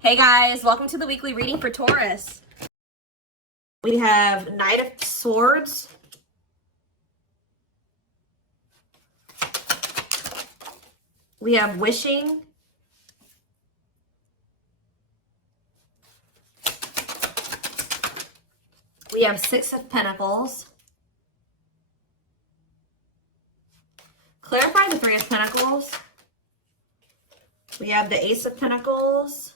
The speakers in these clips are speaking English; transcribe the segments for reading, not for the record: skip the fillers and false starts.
Hey guys, welcome to the weekly reading for Taurus. We have Knight of Swords. We have Wishing. We have Six of Pentacles. Clarify the Three of Pentacles. We have the Ace of Pentacles.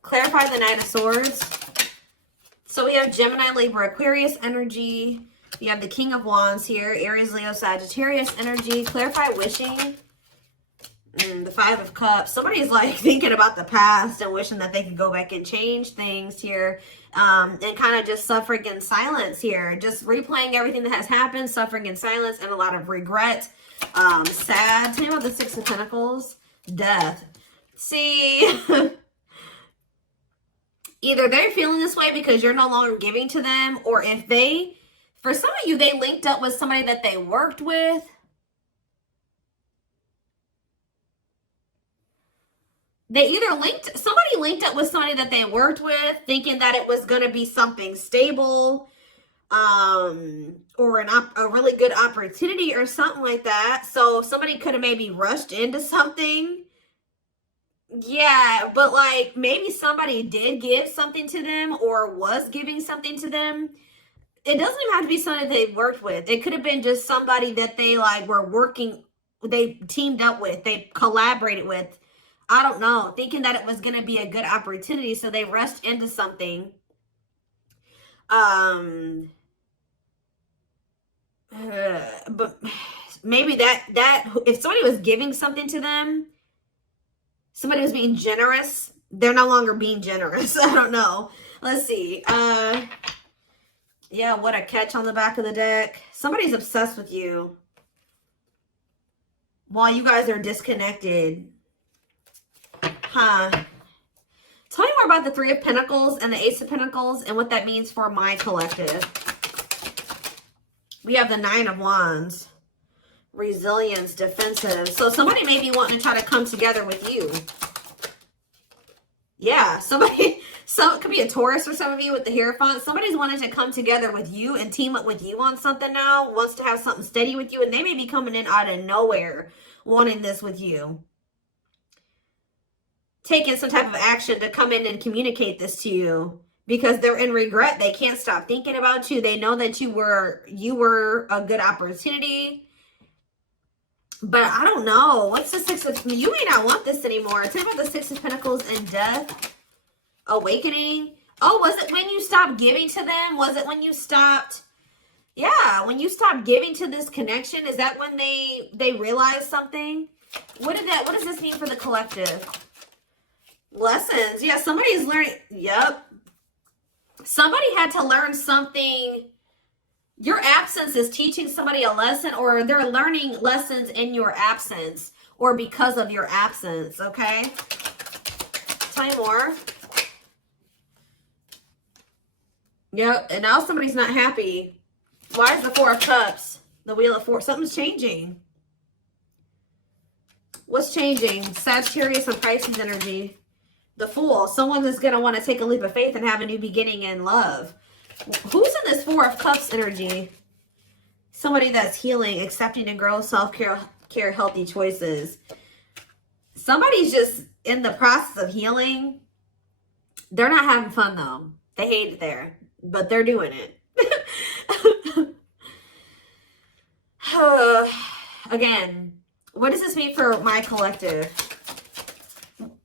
Clarify the Knight of Swords. So we have Gemini, Libra, Aquarius energy. We have the King of Wands here. Aries, Leo, Sagittarius energy. Clarify Wishing. The Five of Cups. Somebody's like thinking about the past and wishing that they could go back and change things here. And kind of just suffering in silence here. Just replaying everything that has happened. Suffering in silence and a lot of regret. Sad. Tell me about the Six of Pentacles. Death. See... Either they're feeling this way because you're no longer giving to them, or if they, for some of you, they linked up with somebody that they worked with. They either somebody linked up with somebody that they worked with, thinking that it was going to be something stable, or a really good opportunity or something like that. So somebody could have maybe rushed into something. Yeah, but like maybe somebody did give something to them or was giving something to them. It doesn't even have to be somebody they worked with. It could have been just somebody that they like were working, they teamed up with, they collaborated with. I don't know, thinking that it was going to be a good opportunity, so they rushed into something. But maybe that if somebody was giving something to them, somebody was being generous. They're no longer being generous. I don't know. Let's see. Yeah, what a catch on the back of the deck. Somebody's obsessed with you while you guys are disconnected. Huh. Tell me more about the Three of Pentacles and the Ace of Pentacles and what that means for my collective. We have the Nine of Wands. Resilience, defensive. So somebody may be wanting to try to come together with you. Yeah, it could be a Taurus for some of you with the Hierophant. Somebody's wanting to come together with you and team up with you on something now. Wants to have something steady with you. And they may be coming in out of nowhere wanting this with you. Taking some type of action to come in and communicate this to you. Because they're in regret. They can't stop thinking about you. They know that you were a good opportunity. But I don't know. What's the Six of... You may not want this anymore. Tell me about the Six of Pentacles and Death. Awakening. Oh, was it when you stopped giving to them? Was it when you stopped... Yeah, when you stopped giving to this connection? Is that when they realized something? What does this mean for the collective? Lessons. Yeah, somebody's learning... Yep. Somebody had to learn something... Your absence is teaching somebody a lesson, or they're learning lessons in your absence or because of your absence, okay? Tell me more. Yep, and now somebody's not happy. Why is the Four of Cups? The Wheel of Fortune. Something's changing. What's changing? Sagittarius and Pisces energy. The Fool. Someone is going to want to take a leap of faith and have a new beginning in love. Who's in this Four of Cups energy? Somebody that's healing, accepting and growing, self-care, healthy choices. Somebody's just in the process of healing. They're not having fun, though. They hate it there, but they're doing it. Again, what does this mean for my collective?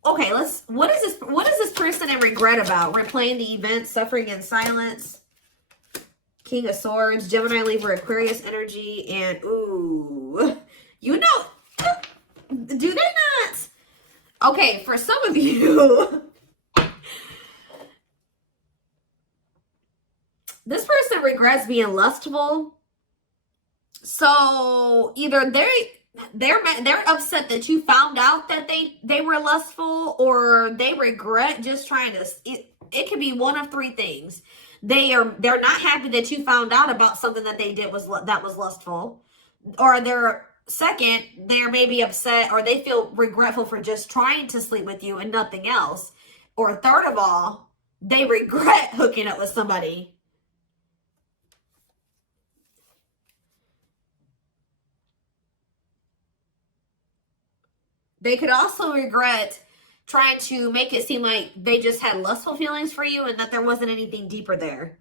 Okay, what is this person in regret about? Replaying the event, suffering in silence. King of Swords, Gemini, Libra, Aquarius energy, and ooh, you know, do they not? Okay, for some of you, this person regrets being lustful. So either they're upset that you found out that they were lustful, or they regret just trying to. It could be one of three things. They're not happy that you found out about something that they did that was lustful, or they're second, they're maybe upset or they feel regretful for just trying to sleep with you and nothing else. Or third of all, they regret hooking up with somebody. They could also regret trying to make it seem like they just had lustful feelings for you and that there wasn't anything deeper there.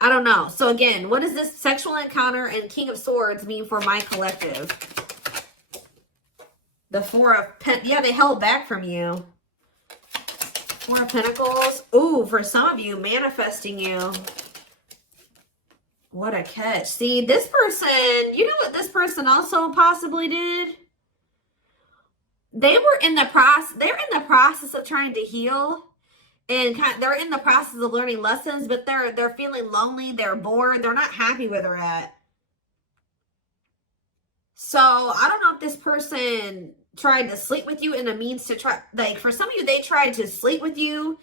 I don't know. So again, what does this sexual encounter and King of Swords mean for my collective? The Four of Pentacles. Yeah, they held back from you. Four of Pentacles. Ooh, for some of you, manifesting you. What a catch. See, this person, you know what this person also possibly did? They were in the process, they're in the process of trying to heal. And they're in the process of learning lessons, but they're feeling lonely, they're bored, they're not happy where they're at. So I don't know if this person tried to sleep with you in a means to try, like for some of you, they tried to sleep with you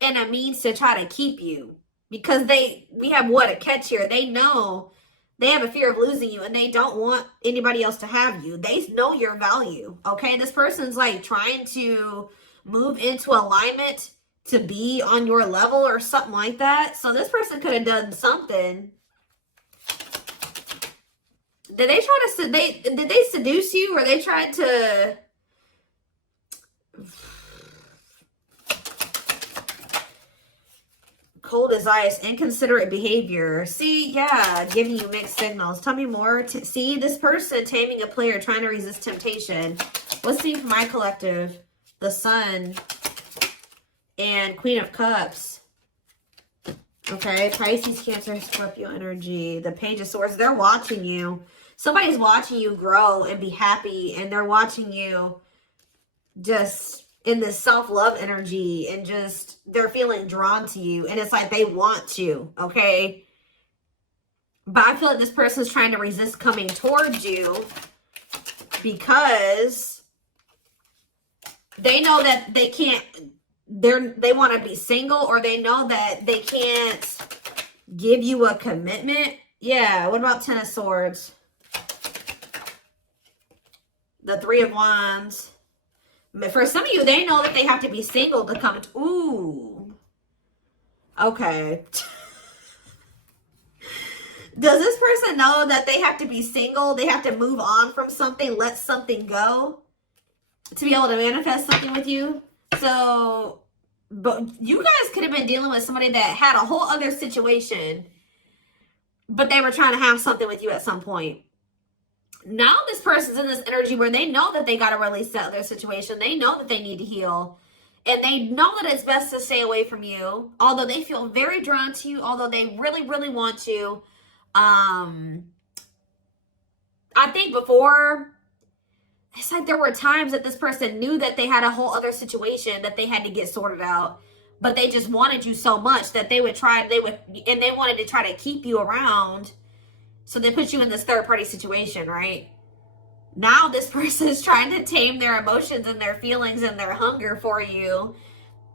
in a means to try to keep you. Because we have what a catch here. They know they have a fear of losing you and they don't want anybody else to have you. They know your value. Okay. This person's like trying to move into alignment to be on your level or something like that. So this person could have done something. Did they try to, did they seduce you or they tried to, cold as ice, inconsiderate behavior. See, yeah, giving you mixed signals. Tell me more. See, this person taming a player, trying to resist temptation. Let's see for my collective. The Sun and Queen of Cups. Okay, Pisces, Cancer, Scorpio energy. The Page of Swords. They're watching you. Somebody's watching you grow and be happy, and they're watching you just in this self-love energy, and just they're feeling drawn to you, and it's like they want you, okay? But I feel like this person's trying to resist coming towards you because they know that they can't, they want to be single, or they know that they can't give you a commitment. Yeah, what about Ten of Swords? The Three of Wands. But for some of you, they know that they have to be single to come to, ooh. Okay. Does this person know that they have to be single? They have to move on from something, let something go to be able to manifest something with you? So, but you guys could have been dealing with somebody that had a whole other situation, but they were trying to have something with you at some point. Now this person's in this energy where they know that they got to release that other situation. They know that they need to heal. And they know that it's best to stay away from you. Although they feel very drawn to you. Although they really, really want to. I think before, it's like there were times that this person knew that they had a whole other situation that they had to get sorted out. But they just wanted you so much that they would and they wanted to try to keep you around. So they put you in this third-party situation, right? Now this person is trying to tame their emotions and their feelings and their hunger for you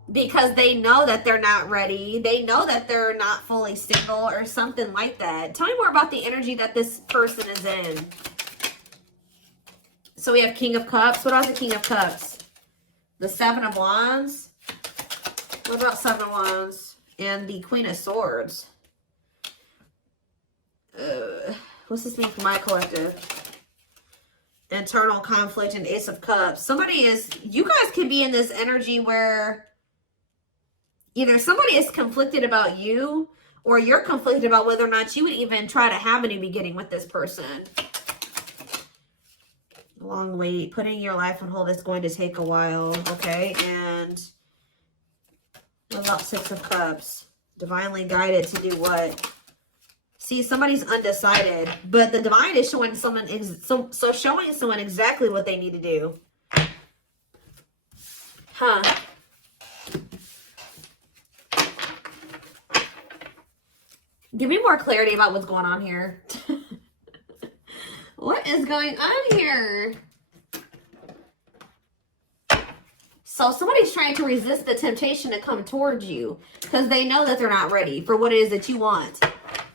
because they know that they're not ready. They know that they're not fully single or something like that. Tell me more about the energy that this person is in. So we have King of Cups. What else is the King of Cups? The Seven of Wands. What about Seven of Wands? And the Queen of Swords. What's this mean for my collective? Internal conflict and Ace of Cups. You guys could be in this energy where either somebody is conflicted about you, or you're conflicted about whether or not you would even try to have a new beginning with this person. Long wait. Putting your life on hold is going to take a while. Okay. And what about Six of Cups? Divinely guided to do what? See, somebody's undecided, but the divine is showing someone, showing someone exactly what they need to do. Huh. Give me more clarity about what's going on here. What is going on here? So somebody's trying to resist the temptation to come towards you because they know that they're not ready for what it is that you want.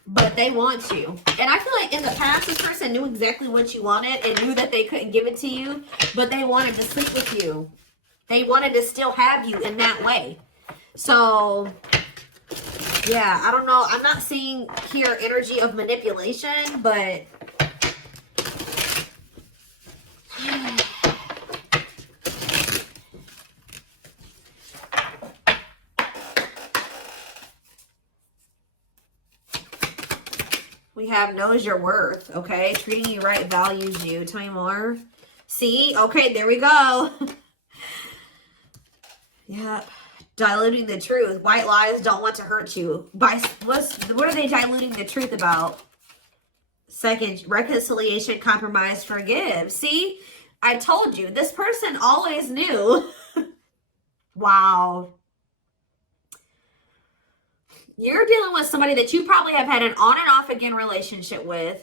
but they want you. And I feel like in the past, this person knew exactly what you wanted and knew that they couldn't give it to you, but they wanted to sleep with you. They wanted to still have you in that way. So, yeah, I don't know. I'm not seeing here energy of manipulation, but we have knows your worth, okay? Treating you right, values you. Tell me more. See? Okay, there we go. Yeah. Diluting the truth. White lies don't want to hurt you. What are they diluting the truth about? Second, reconciliation, compromise, forgive. See? I told you. This person always knew. Wow. You're dealing with somebody that you probably have had an on and off again relationship with.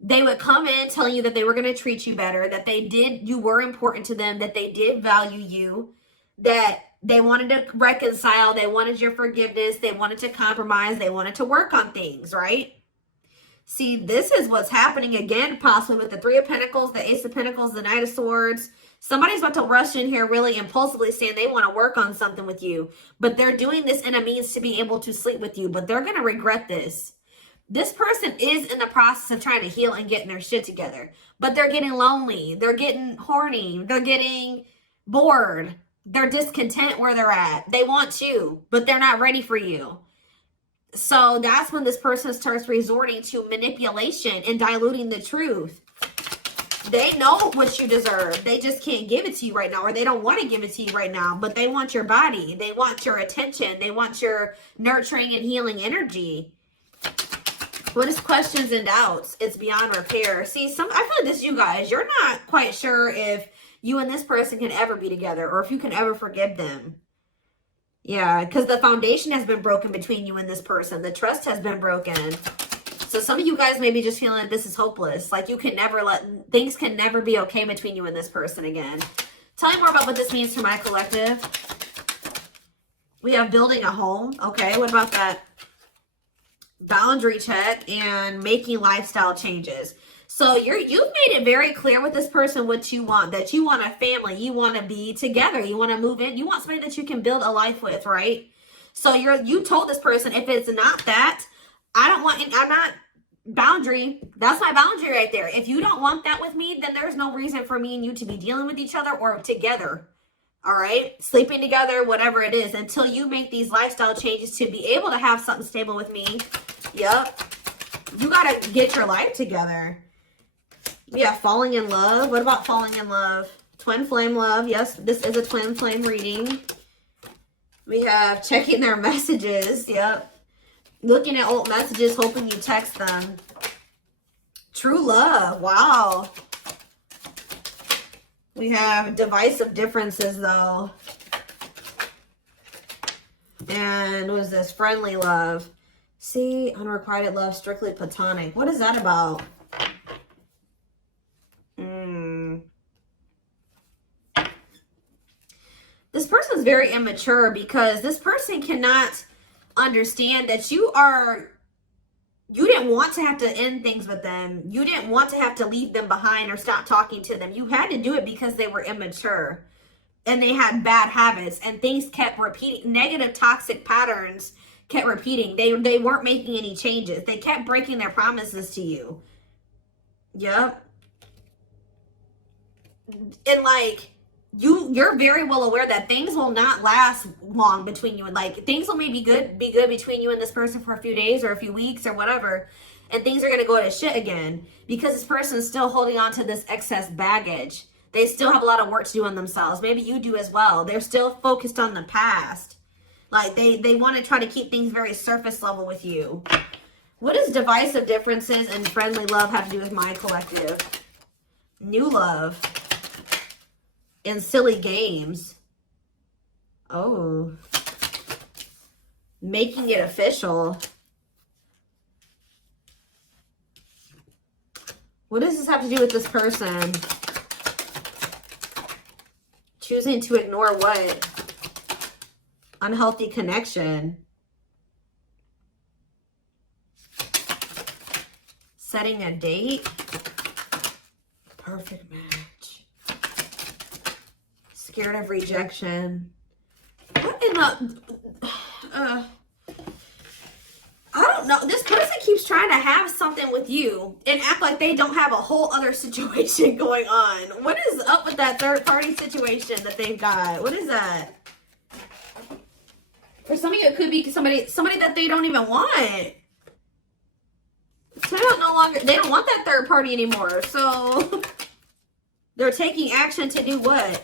They would come in telling you that they were going to treat you better, that you were important to them, that they did value you, that they wanted to reconcile, they wanted your forgiveness, they wanted to compromise, they wanted to work on things, right? See, this is what's happening again, possibly with the Three of Pentacles, the Ace of Pentacles, the Knight of Swords. Somebody's about to rush in here really impulsively saying they want to work on something with you, but they're doing this in a means to be able to sleep with you, but they're going to regret this. This person is in the process of trying to heal and getting their shit together, but they're getting lonely. They're getting horny. They're getting bored. They're discontent where they're at. They want you, but they're not ready for you. So that's when this person starts resorting to manipulation and diluting the truth. They know what you deserve. They just can't give it to you right now, or they don't want to give it to you right now, but they want your body. They want your attention. They want your nurturing and healing energy. What is questions and doubts? It's beyond repair. See, I feel like this, you guys, you're not quite sure if you and this person can ever be together or if you can ever forgive them. Yeah, because the foundation has been broken between you and this person. The trust has been broken. So some of you guys may be just feeling like this is hopeless. Like you can never things can never be okay between you and this person again. Tell me more about what this means for my collective. We have building a home. Okay, what about that? Boundary check and making lifestyle changes. So you've made it very clear with this person what you want, that you want a family, you want to be together, you want to move in, you want somebody that you can build a life with, right? So you told this person, if it's not that, I'm not boundary. That's my boundary right there. If you don't want that with me, then there's no reason for me and you to be dealing with each other or together. All right, sleeping together, whatever it is, until you make these lifestyle changes to be able to have something stable with me. Yep. You got to get your life together. Yeah, falling in love. What about falling in love? Twin flame love. Yes, this is a twin flame reading. We have checking their messages. Yep. Looking at old messages, hoping you text them. True love. Wow. We have divisive differences, though. And what is this? Friendly love. See, unrequited love, strictly platonic. What is that about? This person's very immature because this person cannot understand that you didn't want to have to end things with them. You didn't want to have to leave them behind or stop talking to them. You had to do it because they were immature and they had bad habits and things kept repeating. Negative toxic patterns kept repeating. They weren't making any changes. They kept breaking their promises to you. Yep. And like, you're very well aware that things will not last long between you, and like things will maybe be good between you and this person for a few days or a few weeks or whatever, and things are going to go to shit again because this person is still holding on to this excess baggage. They still have a lot of work to do on themselves. Maybe you do as well. They're still focused on the past. Like they want to try to keep things very surface level with you. What does divisive differences and friendly love have to do with my collective? New love. And silly games. Oh. Making it official. What does this have to do with this person? Choosing to ignore what? Unhealthy connection. Setting a date. Perfect match. Scared of rejection. What in the... I don't know. This person keeps trying to have something with you and act like they don't have a whole other situation going on. What is up with that third party situation that they've got? What is that? For some of you, it could be somebody that they don't even want. So they don't want that third party anymore. So they're taking action to do what?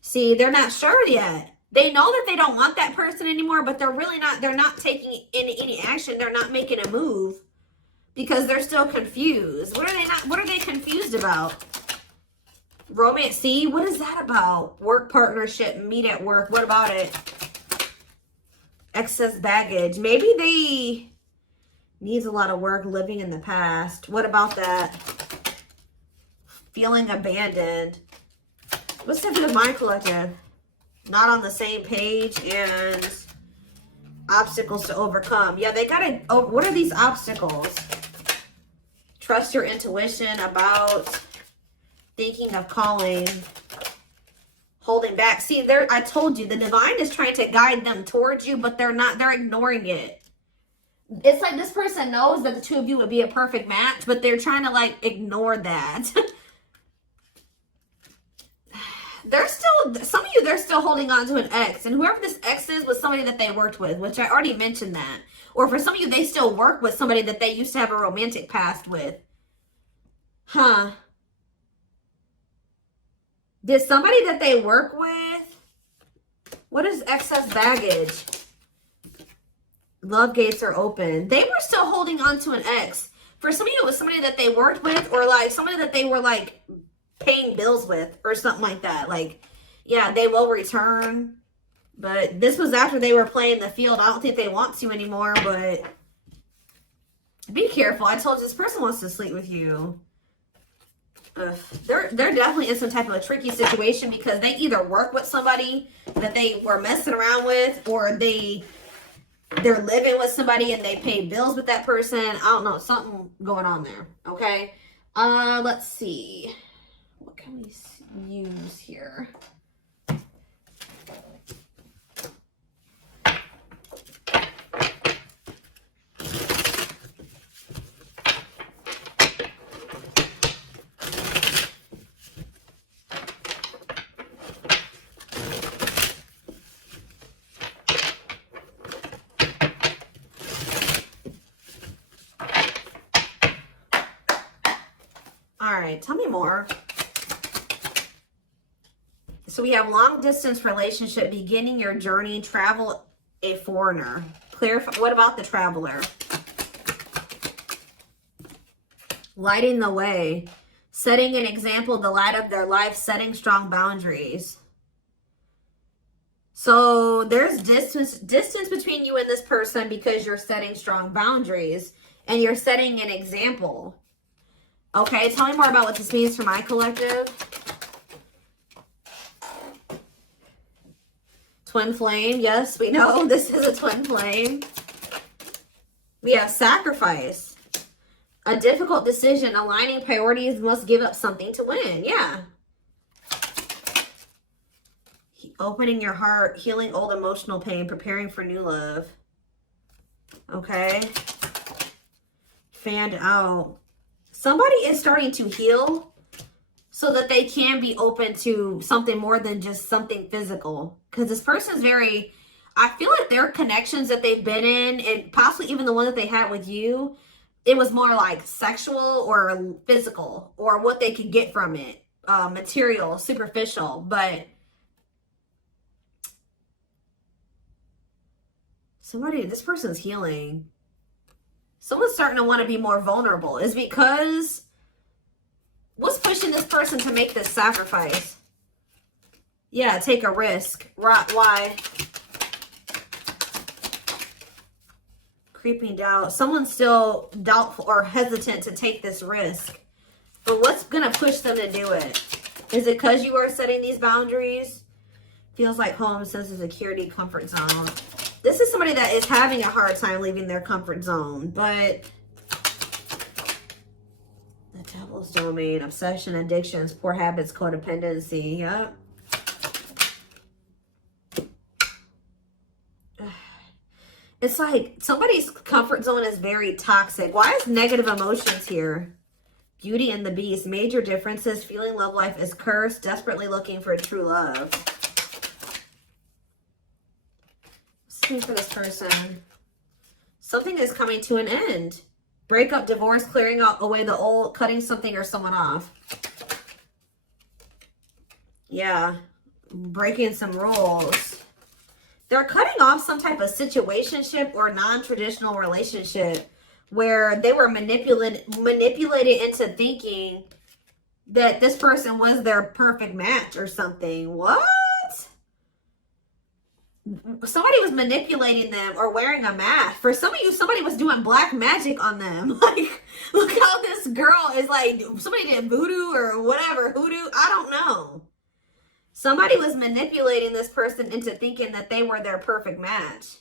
See, they're not sure yet. They know that they don't want that person anymore, but they're not taking any action. They're not making a move because they're still confused. What are they confused about? Romance, see, what is that about? Work partnership, meet at work. What about it? Excess baggage. Maybe they needs a lot of work, living in the past. What about that? Feeling abandoned. What's the difference with my collective? Not on the same page and obstacles to overcome. Yeah, they gotta, what are these obstacles? Trust your intuition, about, thinking of calling, holding back. See, I told you, the divine is trying to guide them towards you, but they're ignoring it. It's like this person knows that the two of you would be a perfect match, but they're trying to like ignore that. Some of you, they're still holding on to an ex. And whoever this ex is was somebody that they worked with, which I already mentioned that. Or for some of you, they still work with somebody that they used to have a romantic past with. Huh. Did somebody that they work with? What is excess baggage? Love gates are open. They were still holding on to an ex. For some of you, it was somebody that they worked with, or like somebody that they were like paying bills with or something like that. Like, yeah, they will return, but this was after they were playing the field. I don't think they want to anymore, but be careful. I told you, this person wants to sleep with you. Ugh. They're definitely in some type of a tricky situation because they either work with somebody that they were messing around with, or they're living with somebody and they pay bills with that person. I don't know, something going on there. Okay. Let's see. What can we use here? All right, tell me more. So we have long distance relationship, beginning your journey, travel, a foreigner. Clarify, what about the traveler? Lighting the way, setting an example, the light of their life, setting strong boundaries. So there's distance between you and this person because you're setting strong boundaries and you're setting an example. Okay, tell me more about what this means for my collective. Twin flame, yes, we know this is a twin flame. We have sacrifice. A difficult decision, aligning priorities, must give up something to win. Yeah. Opening your heart, healing old emotional pain, preparing for new love. Okay. Fanned out. Somebody is starting to heal so that they can be open to something more than just something physical. Because this person's I feel like their connections that they've been in, and possibly even the one that they had with you, it was more like sexual or physical, or what they could get from it. Material, superficial. But this person's healing. Someone's starting to want to be more vulnerable. Is because what's pushing this person to make this sacrifice? Yeah, take a risk. Why? Creeping doubt. Someone's still doubtful or hesitant to take this risk. But what's going to push them to do it? Is it because you are setting these boundaries? Feels like home, sense of security, comfort zone. This is somebody that is having a hard time leaving their comfort zone. But False domain, obsession, addictions, poor habits, codependency. Yep. It's like somebody's comfort zone is very toxic. Why is negative emotions here? Beauty and the Beast. Major differences. Feeling love life is cursed. Desperately looking for true love. Something for this person. Something is coming to an end. Breakup, divorce, clearing out away the old, cutting something or someone off. Yeah. Breaking some rules. They're cutting off some type of situationship or non-traditional relationship where they were manipulated into thinking that this person was their perfect match or something. What? Somebody was manipulating them or wearing a mask. For some of you, somebody was doing black magic on them. Like, look how this girl is like, somebody did voodoo or whatever, hoodoo. I don't know. Somebody was manipulating this person into thinking that they were their perfect match.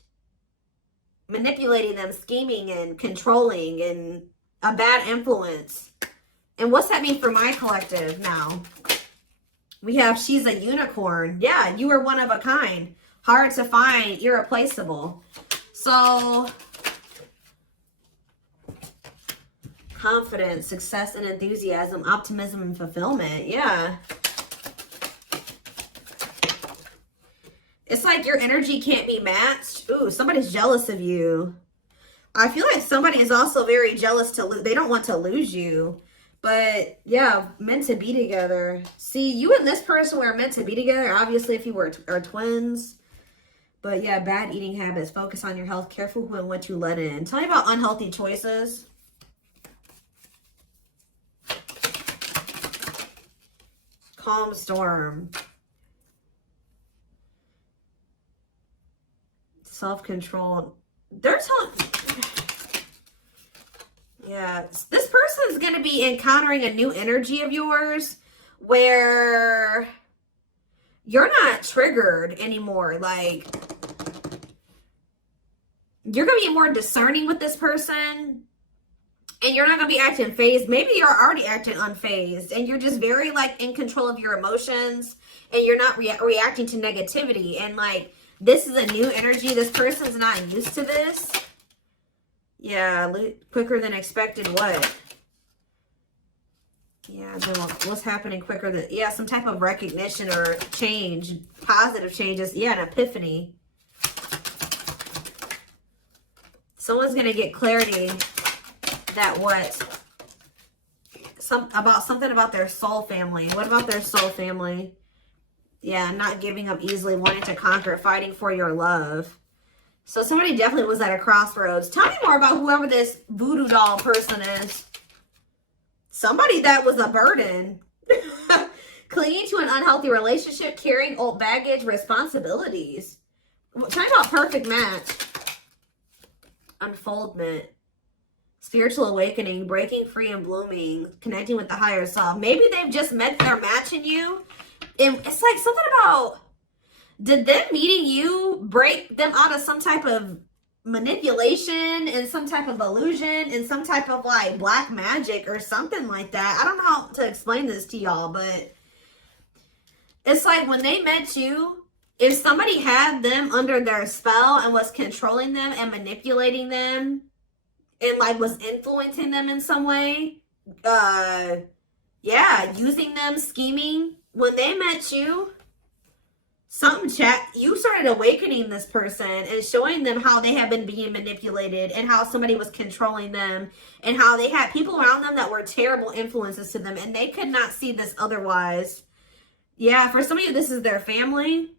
Manipulating them, scheming and controlling and a bad influence. And what's that mean for my collective now? We have she's a unicorn. Yeah, you are one of a kind. Hard to find, irreplaceable. So, confidence, success and enthusiasm, optimism and fulfillment. Yeah. It's like your energy can't be matched. Ooh, somebody's jealous of you. I feel like somebody is also very jealous to lose. They don't want to lose you. But yeah, meant to be together. See, you and this person were meant to be together. Obviously, if you are twins. But yeah, bad eating habits. Focus on your health. Careful who and what you let in. Tell me about unhealthy choices. Calm storm. Self-control. They're telling... Yeah, this person is going to be encountering a new energy of yours where you're not triggered anymore. Like, you're going to be more discerning with this person and you're not going to be acting phased. Maybe you're already acting unfazed and you're just very like in control of your emotions and you're not reacting to negativity. And like, this is a new energy. This person's not used to this. Yeah, quicker than expected. What? Yeah, what's happening quicker than... Yeah, some type of recognition or change. Positive changes. Yeah, an epiphany. Someone's going to get clarity that what? Something about their soul family. What about their soul family? Yeah, not giving up easily, wanting to conquer, fighting for your love. So somebody definitely was at a crossroads. Tell me more about whoever this voodoo doll person is. Somebody that was a burden. Clinging to an unhealthy relationship, carrying old baggage, responsibilities. Tell me about perfect match. Unfoldment. Spiritual awakening, breaking free and blooming, connecting with the higher self. Maybe they've just met their match in you. And it's like something about, did them meeting you break them out of some type of manipulation and some type of illusion and some type of like black magic or something like that? I don't know how to explain this to y'all, but it's like when they met you, if somebody had them under their spell and was controlling them and manipulating them and like was influencing them in some way, yeah, using them, scheming. When they met you, you started awakening this person and showing them how they have been being manipulated and how somebody was controlling them and how they had people around them that were terrible influences to them and they could not see this otherwise. Yeah, for some of you, this is their family.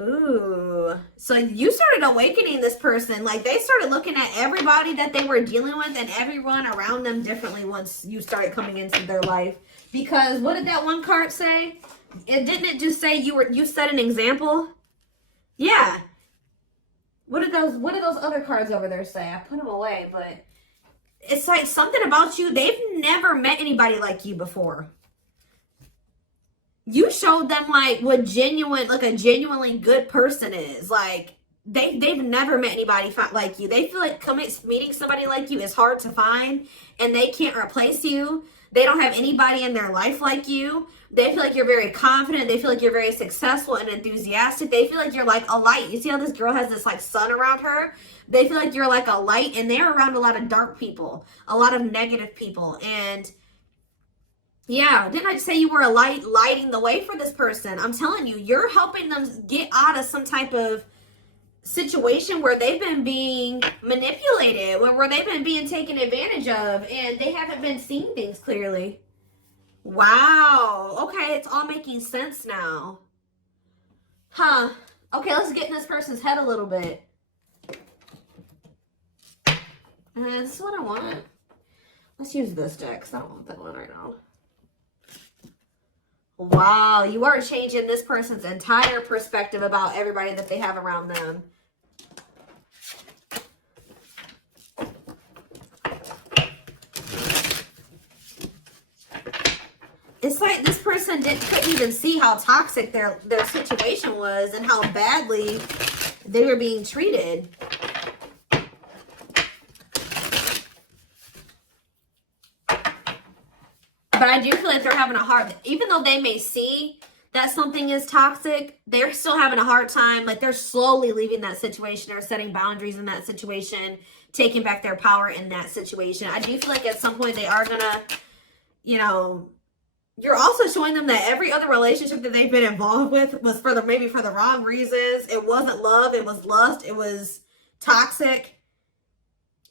Ooh. So you started awakening this person. Like they started looking at everybody that they were dealing with and everyone around them differently once you started coming into their life. Because what did that one card say? Didn't it just say you set an example? Yeah. What did those other cards over there say? I put them away, but it's like something about you. They've never met anybody like you before. You showed them like what a genuinely good person is. Like they've never met anybody like you. They feel like meeting somebody like you is hard to find, and they can't replace you. They don't have anybody in their life like you. They feel like you're very confident. They feel like you're very successful and enthusiastic. They feel like you're like a light. You see how this girl has this like sun around her? They feel like you're like a light, and they're around a lot of dark people, a lot of negative people. And yeah, didn't I just say you were a light, lighting the way for this person? I'm telling you, you're helping them get out of some type of situation where they've been being manipulated, where they've been being taken advantage of, and they haven't been seeing things clearly. Wow. Okay, it's all making sense now. Huh. Okay, let's get in this person's head a little bit. This is what I want. Let's use this deck, because I don't want that one right now. Wow, you are changing this person's entire perspective about everybody that they have around them. It's like this person couldn't even see how toxic their situation was and how badly they were being treated. But I do feel like they're having a hard, even though they may see that something is toxic, they're still having a hard time. Like they're slowly leaving that situation or setting boundaries in that situation, taking back their power in that situation. I do feel like at some point they are gonna, you know, you're also showing them that every other relationship that they've been involved with was maybe for the wrong reasons. It wasn't love, it was lust, it was toxic.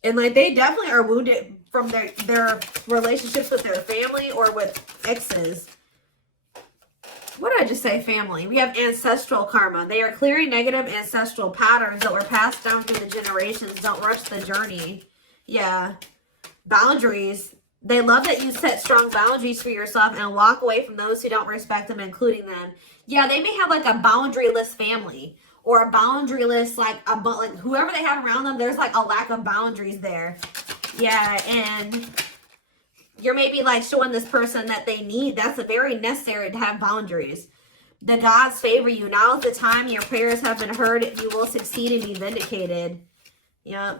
And like they definitely are wounded from their relationships with their family or with exes. What did I just say? Family. We have ancestral karma. They are clearing negative ancestral patterns that were passed down through the generations. Don't rush the journey. Yeah. Boundaries. They love that you set strong boundaries for yourself and walk away from those who don't respect them, including them. Yeah, they may have like a boundaryless family or a boundaryless, like whoever they have around them, there's like a lack of boundaries there. Yeah, and you're maybe like showing this person that they need. That's very necessary to have boundaries. The gods favor you. Now is the time. Your prayers have been heard. You will succeed and be vindicated. Yeah.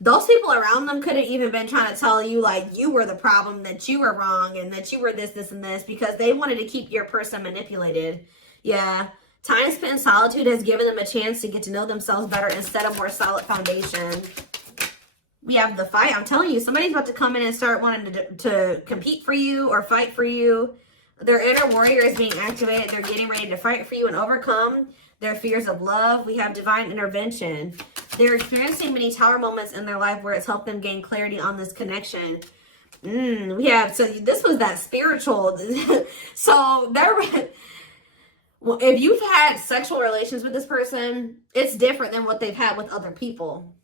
Those people around them could have even been trying to tell you like you were the problem, that you were wrong, and that you were this, this, and this, because they wanted to keep your person manipulated. Yeah. Time spent in solitude has given them a chance to get to know themselves better and set a more solid foundation. We have the fight. I'm telling you, somebody's about to come in and start wanting to compete for you or fight for you. Their inner warrior is being activated. They're getting ready to fight for you and overcome their fears of love. We have divine intervention. They're experiencing many tower moments in their life where it's helped them gain clarity on this connection. We have, so this was that spiritual. So there, well, if you've had sexual relations with this person, it's different than what they've had with other people.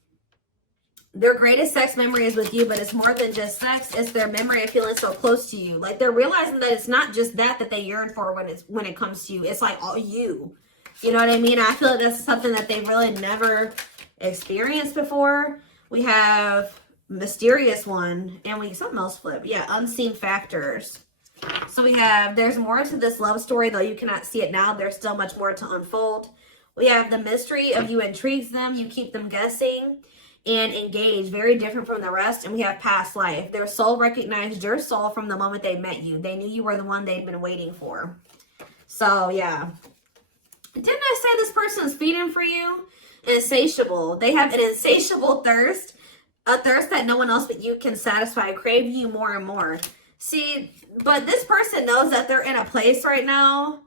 Their greatest sex memory is with you, but it's more than just sex. It's their memory of feeling so close to you. Like they're realizing that it's not just that they yearn for when it comes to you. It's like all you. You know what I mean? I feel like that's something that they've really never experienced before. We have mysterious one, and we something else flip. Yeah, unseen factors. So we have, there's more to this love story, though you cannot see it now. There's still much more to unfold. We have the mystery of you intrigues them. You keep them guessing and engaged. Very different from the rest. And we have past life. Their soul recognized your soul from the moment they met you. They knew you were the one they'd been waiting for. So, yeah. Didn't I say this person's feeding for you? Insatiable. They have an insatiable thirst. A thirst that no one else but you can satisfy. Craving you more and more. See, but this person knows that they're in a place right now.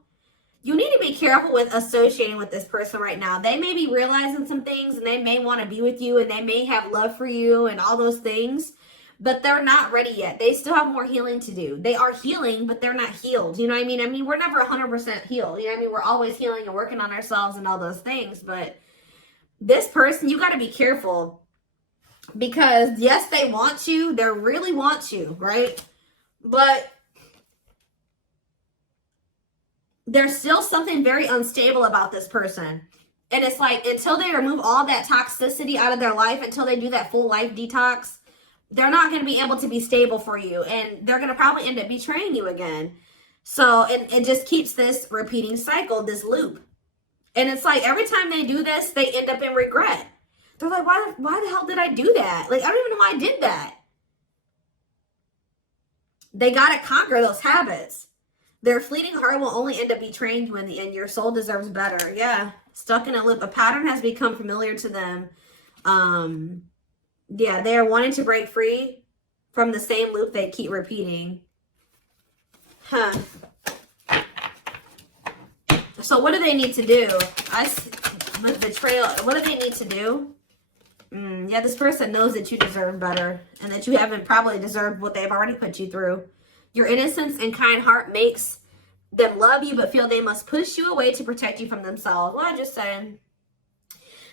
You need to be careful with associating with this person right now. They may be realizing some things, and they may want to be with you, and they may have love for you and all those things, but they're not ready yet. They still have more healing to do. They are healing, but they're not healed. You know what I mean? I mean, we're never 100% healed. You know what I mean? We're always healing and working on ourselves and all those things, but this person, you got to be careful, because yes, they want you. They really want you, right? But there's still something very unstable about this person. And it's like, until they remove all that toxicity out of their life, until they do that full life detox, they're not going to be able to be stable for you. And they're going to probably end up betraying you again. So it just keeps this repeating cycle, this loop. And it's like every time they do this, they end up in regret. They're like, why the hell did I do that? Like, I don't even know why I did that. They got to conquer those habits. Their fleeting heart will only end up betraying you in the end. Your soul deserves better. Yeah. Stuck in a loop. A pattern has become familiar to them. Yeah, they are wanting to break free from the same loop they keep repeating. Huh. So what do they need to do? With betrayal, what do they need to do? Yeah, this person knows that you deserve better and that you haven't probably deserved what they've already put you through. Your innocence and kind heart makes them love you but feel they must push you away to protect you from themselves. Well, I just said.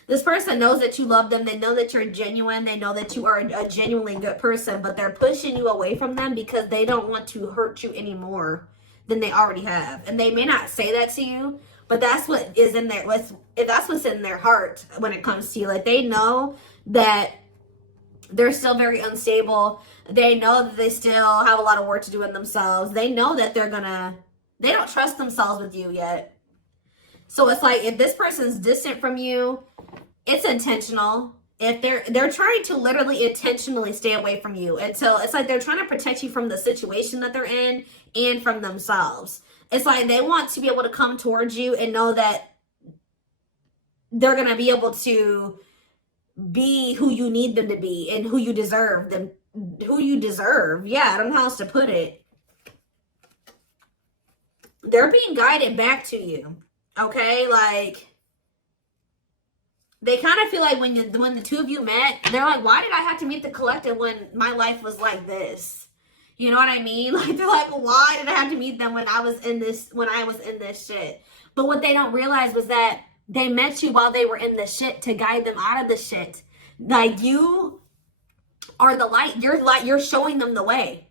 This person knows that you love them. They know that you're genuine. They know that you are a genuinely good person, but they're pushing you away from them because they don't want to hurt you any more than they already have. And they may not say that to you, but that's what is in their, that's what's in their heart when it comes to you. Like, they know that they're still very unstable. They know that they still have a lot of work to do in themselves. They know that they don't trust themselves with you yet. So it's like, if this person's distant from you, it's intentional. If they're trying to literally intentionally stay away from you until it's like they're trying to protect you from the situation that they're in and from themselves. It's like they want to be able to come towards you and know that they're going to be able to be who you need them to be and who you deserve them, who you deserve. Yeah, I don't know how else to put it. They're being guided back to you. Okay, like, they kind of feel like when the two of you met, they're like, why did I have to meet the collective when my life was like this? You know what I mean? Like, they're like, why did I have to meet them when I was in this shit? But what they don't realize was that they met you while they were in the shit to guide them out of the shit. Like, you are the light. You're showing them the way.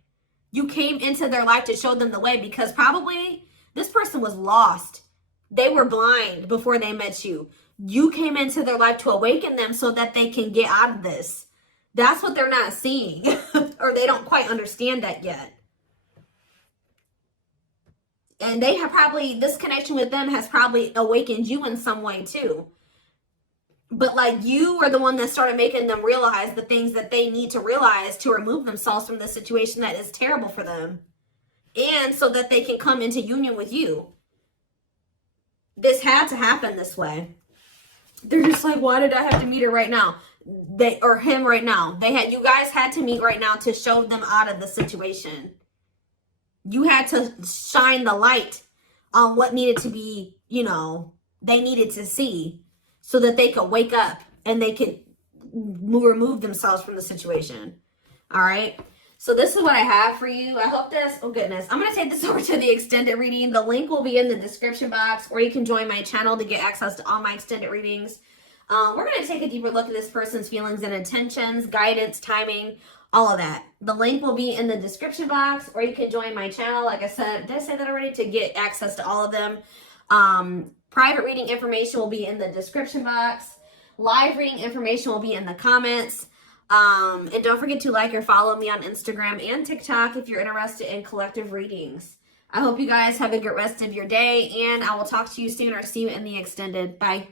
You came into their life to show them the way because probably this person was lost. They were blind before they met you. You came into their life to awaken them so that they can get out of this. That's what they're not seeing. Or they don't quite understand that yet. And they have probably, this connection with them has probably awakened you in some way too. But like, you are the one that started making them realize the things that they need to realize to remove themselves from the situation that is terrible for them. And so that they can come into union with you. This had to happen this way. They're just like, why did I have to meet her right now? Or him right now. You guys had to meet right now to show them out of the situation. You had to shine the light on what needed to be, they needed to see so that they could wake up and they could remove themselves from the situation. All right. So this is what I have for you. I hope this, oh goodness, I'm going to take this over to the extended reading. The link will be in the description box, or you can join my channel to get access to all my extended readings. We're going to take a deeper look at this person's feelings and intentions, guidance, timing, all of that. The link will be in the description box, or you can join my channel. Like I said, did I say that already? To get access to all of them. Private reading information will be in the description box. Live reading information will be in the comments. And don't forget to like or follow me on Instagram and TikTok if you're interested in collective readings. I hope you guys have a good rest of your day, and I will talk to you soon or see you in the extended. Bye.